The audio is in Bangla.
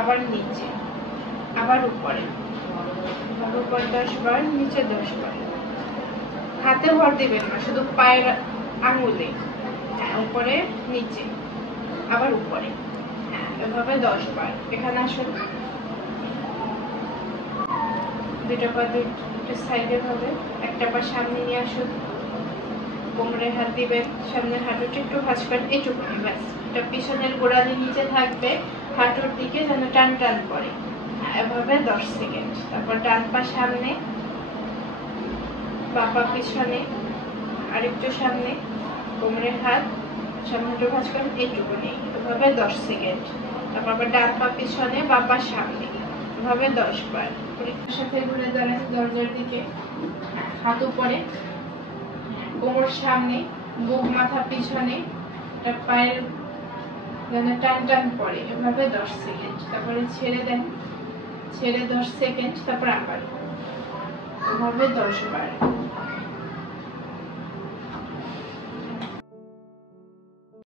আবার নিচে, আবার উপরে, উপর 10 বার, নিচে 10 বার। হাতে ভর দিবেন না, শুধু পায়ের আঙুলে। হ্যাঁ, উপরে নিচে আবার উপরে। হ্যাঁ, এভাবে 10 বার। এখানে আসুন, দুটো পা দুটো সাইডে ভাবে, একটা পা সামনে নিয়ে আসুন, কোমরে হাত দিবেন, সামনের হাঁটুটা একটু ভাঁজ করেন, এইটুকুনি ব্যাস। এটা পিছনের গোড়ালি নিচে থাকবে, হাঁটুর দিকে যেন টান টান পড়ে। এভাবে 10 সেকেন্ড। তারপর ডান পা সামনে, বাঁ পা পিছনে, আরেকটু সামনে, কোমরে হাত, সামনে হাঁটু ভাঁজ করেন, এইটুকুনি। এভাবে 10 সেকেন্ড। তারপর আবার ডান পা পিছনে, বাঁ পা সামনে, এভাবে 10 বার। পরীক্ষার সাথে ঘুরে দাঁড়ান দরজার দিকে, হাত উপরে, কোমর সামনে, বুক মাথা পিছনে, পায়ের যেন টান টান পড়ে, এভাবে 10 সেকেন্ড। তারপরে ছেড়ে দেন, ছেড়ে 10 সেকেন্ড, তারপর আবার এভাবে 10 বার।